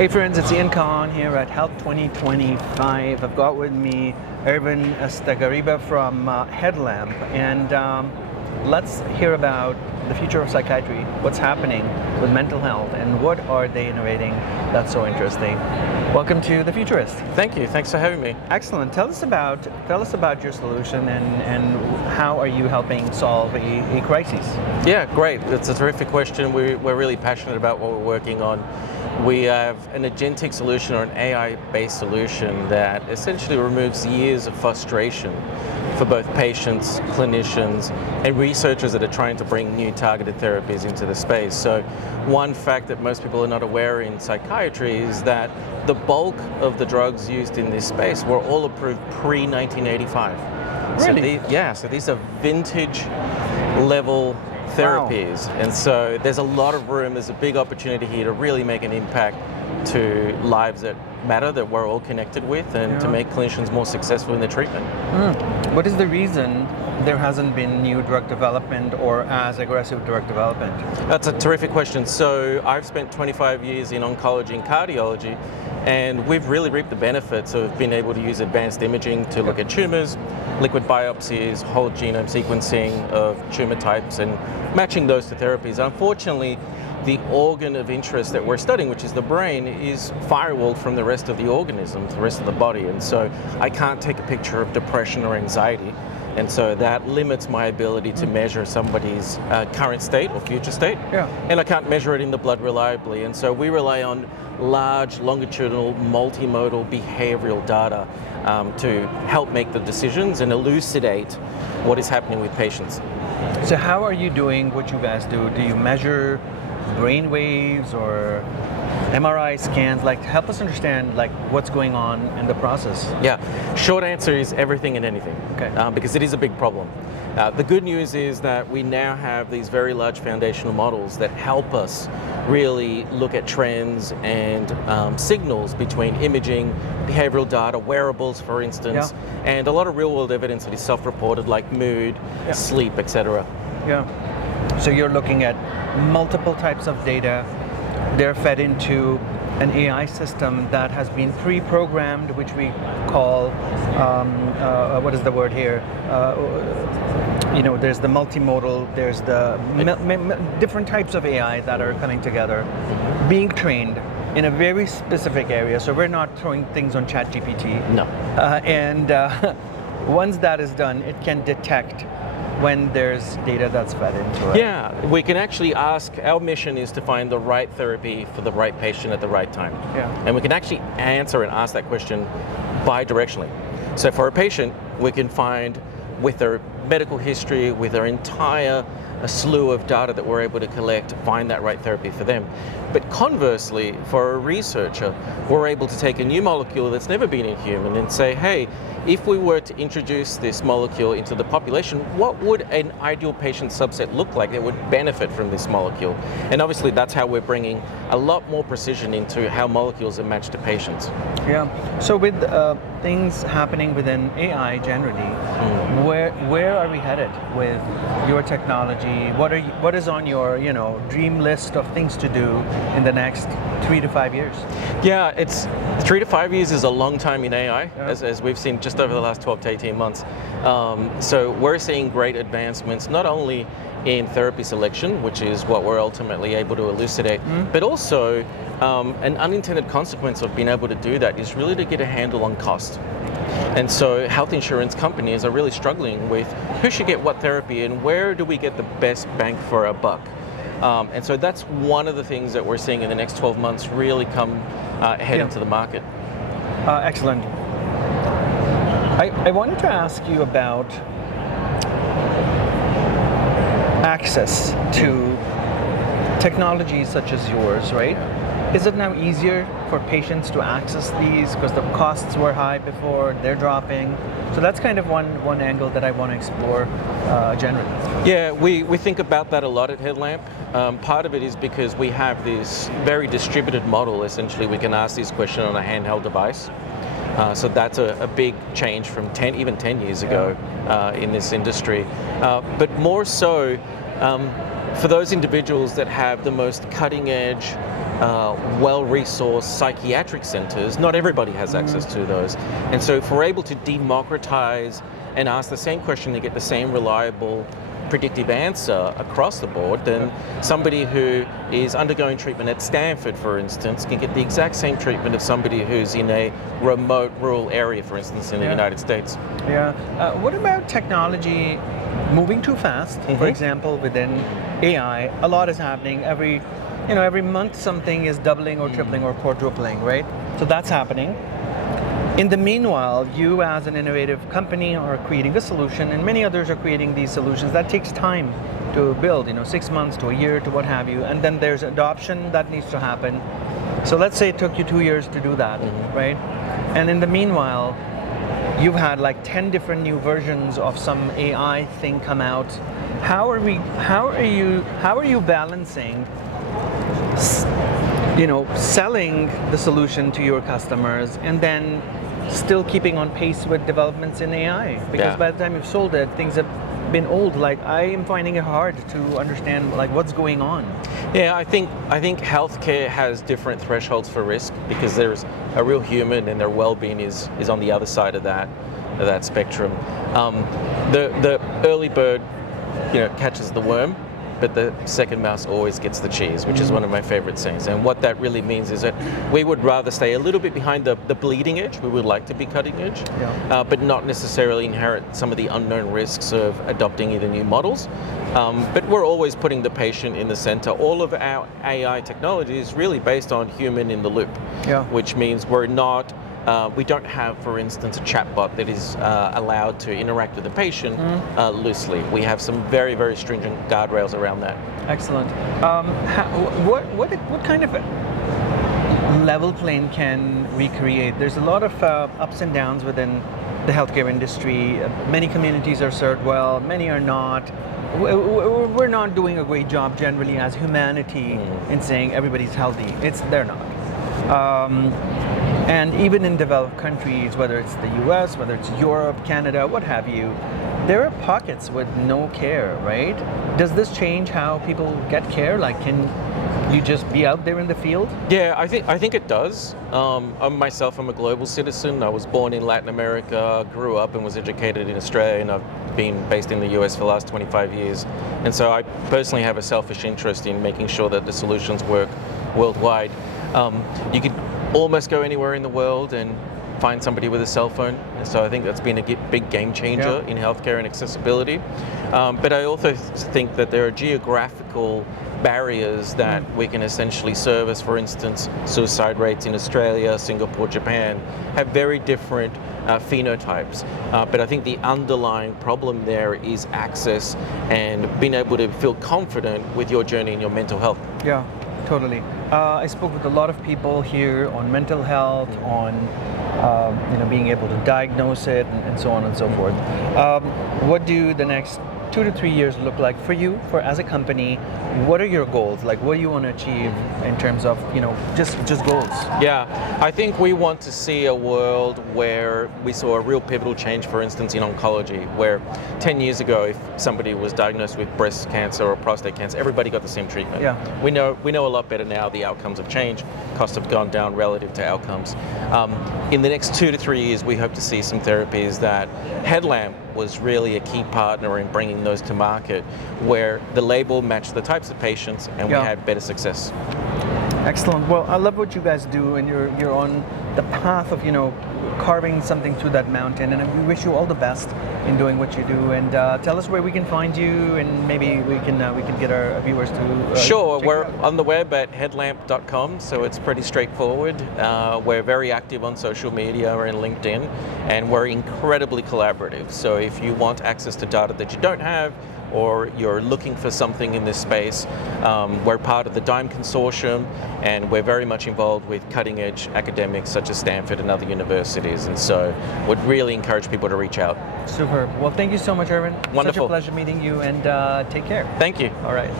Hey friends, it's Ian Khan here at Health 2025. I've got with me Erwin Estigarribia from Headlamp, and let's hear about the future of psychiatry, what's happening with mental health, and what are they innovating that's so interesting. Welcome to the Futurist. Thank you. Thanks for having me. Excellent. Tell us about your solution and how are you helping solve a crisis? Yeah, great. It's a terrific question. We're really passionate about what we're working on. We have an agentic solution or an AI-based solution that essentially removes years of frustration for both patients, clinicians, and researchers that are trying to bring new targeted therapies into the space. So one fact that most people are not aware in psychiatry is that the bulk of the drugs used in this space were all approved pre-1985. Really? So these are vintage level therapies. Wow. And so there's a lot of room, there's a big opportunity here to really make an impact to lives that matter, that we're all connected with, and to make clinicians more successful in their treatment. What is the reason there hasn't been new drug development or as aggressive drug development? That's a terrific question. So I've spent 25 years in oncology and cardiology, and we've really reaped the benefits of being able to use advanced imaging to look at tumors, liquid biopsies, whole genome sequencing of tumor types, and matching those to therapies. Unfortunately, the organ of interest that we're studying, which is the brain, is firewalled from the rest of the organism, the rest of the body. And so I can't take a picture of depression or anxiety. And so that limits my ability to measure somebody's current state or future state. Yeah. And I can't measure it in the blood reliably. And so we rely on large, longitudinal, multimodal behavioral data to help make the decisions and elucidate what is happening with patients. So how are you doing what you guys do? Do you measure brain waves or MRI scans? Like, help us understand like what's going on in the process. Yeah, short answer is everything and anything. Okay. Because it is a big problem. The good news is that we now have these very large foundational models that help us really look at trends and signals between imaging, behavioral data, wearables, for instance, and a lot of real-world evidence that is self-reported, like mood, sleep, etc. Yeah. So you're looking at multiple types of data. They're fed into an AI system that has been pre-programmed, which we call, what is the word here? There's the multimodal, there's the different types of AI that are coming together, being trained in a very specific area. So we're not throwing things on ChatGPT. No. Once that is done, it can detect when there's data that's fed into it. Yeah, we can actually ask, our mission is to find the right therapy for the right patient at the right time. Yeah. And we can actually answer and ask that question bi-directionally. So for a patient, we can find with their medical history, with their entire slew of data that we're able to collect, find that right therapy for them. But conversely, for a researcher, we're able to take a new molecule that's never been in human and say, hey, if we were to introduce this molecule into the population, what would an ideal patient subset look like that would benefit from this molecule? And obviously that's how we're bringing a lot more precision into how molecules are matched to patients. Yeah, so with things happening within AI generally, where are we headed with your technology? What is on your dream list of things to do in the next 3 to 5 years? Yeah, it's 3 to 5 years is a long time in AI, as we've seen just over the last 12 to 18 months. So we're seeing great advancements, not only in therapy selection, which is what we're ultimately able to elucidate, but also an unintended consequence of being able to do that is really to get a handle on cost. And so health insurance companies are really struggling with who should get what therapy and where do we get the best bang for our buck. And so that's one of the things that we're seeing in the next 12 months really come ahead into the market. Excellent. I wanted to ask you about access to technologies such as yours, right? Is it now easier for patients to access these because the costs were high before, they're dropping? So that's kind of one angle that I want to explore generally. Yeah, we think about that a lot at Headlamp. Part of it is because we have this very distributed model. Essentially, we can ask this question on a handheld device. So that's a big change from even 10 years ago in this industry. But more so, for those individuals that have the most cutting edge well-resourced psychiatric centers, not everybody has access to those. And so if we're able to democratize and ask the same question to get the same reliable predictive answer across the board, then somebody who is undergoing treatment at Stanford, for instance, can get the exact same treatment as somebody who's in a remote rural area, for instance, in the United States. Yeah. What about technology moving too fast? For example, within AI, a lot is happening. Every month something is doubling or tripling or quadrupling, right? So that's happening. In the meanwhile, you as an innovative company are creating a solution, and many others are creating these solutions. That takes time to build, 6 months to a year to what have you, and then there's adoption that needs to happen. So let's say it took you 2 years to do that, right? And in the meanwhile, you've had like 10 different new versions of some AI thing come out. How are you balancing selling the solution to your customers and then still keeping on pace with developments in AI? Because by the time you've sold it, things have been old. Like, I am finding it hard to understand like what's going on. Yeah, I think healthcare has different thresholds for risk because there's a real human and their well-being is on the other side of that spectrum. The early bird catches the worm, but the second mouse always gets the cheese, which is one of my favorite sayings. And what that really means is that we would rather stay a little bit behind the bleeding edge. We would like to be cutting edge, but not necessarily inherit some of the unknown risks of adopting either new models. But we're always putting the patient in the center. All of our AI technology is really based on human in the loop, which means we don't have, for instance, a chatbot that is allowed to interact with the patient loosely. We have some very, very stringent guardrails around that. Excellent. What kind of level plane can we create? There's a lot of ups and downs within the healthcare industry. Many communities are served well, many are not. We're not doing a great job generally as humanity in saying everybody's healthy. They're not. And even in developed countries, whether it's the US, whether it's Europe, Canada, what have you, there are pockets with no care, right? Does this change how people get care? Like, can you just be out there in the field? Yeah, I think it does. I'm a global citizen. I was born in Latin America, grew up and was educated in Australia, and I've been based in the US for the last 25 years. And so I personally have a selfish interest in making sure that the solutions work worldwide. You could almost go anywhere in the world and find somebody with a cell phone. And so I think that's been a big game changer in healthcare and accessibility. But I also think that there are geographical barriers that we can essentially service. For instance, suicide rates in Australia, Singapore, Japan have very different phenotypes. But I think the underlying problem there is access and being able to feel confident with your journey and your mental health. Yeah, totally. I spoke with a lot of people here on mental health, on being able to diagnose it, and so on and so forth. What do the next 2 to 3 years look like for you, as a company? What are your goals? Like, what do you want to achieve in terms of, just goals? Yeah, I think we want to see a world where we saw a real pivotal change, for instance, in oncology, where 10 years ago, if somebody was diagnosed with breast cancer or prostate cancer, everybody got the same treatment. Yeah. We know a lot better now. The outcomes have changed. Costs have gone down relative to outcomes. In the next 2 to 3 years, we hope to see some therapies that Headlamp was really a key partner in bringing those to market, where the label matched the types of patients and we had better success. Excellent. Well, I love what you guys do, and you're on the path of carving something through that mountain, and we wish you all the best in doing what you do. And tell us where we can find you, and maybe we can get our viewers to. Sure, we're on the web at headlamp.com, so it's pretty straightforward. We're very active on social media or in LinkedIn, and we're incredibly collaborative. So if you want access to data that you don't have, or you're looking for something in this space, we're part of the DIME consortium, and we're very much involved with cutting-edge academics such as Stanford and other universities, and so would really encourage people to reach out. Super. Well, thank you so much, Erwin. Wonderful. Such a pleasure meeting you, and take care. Thank you. All right.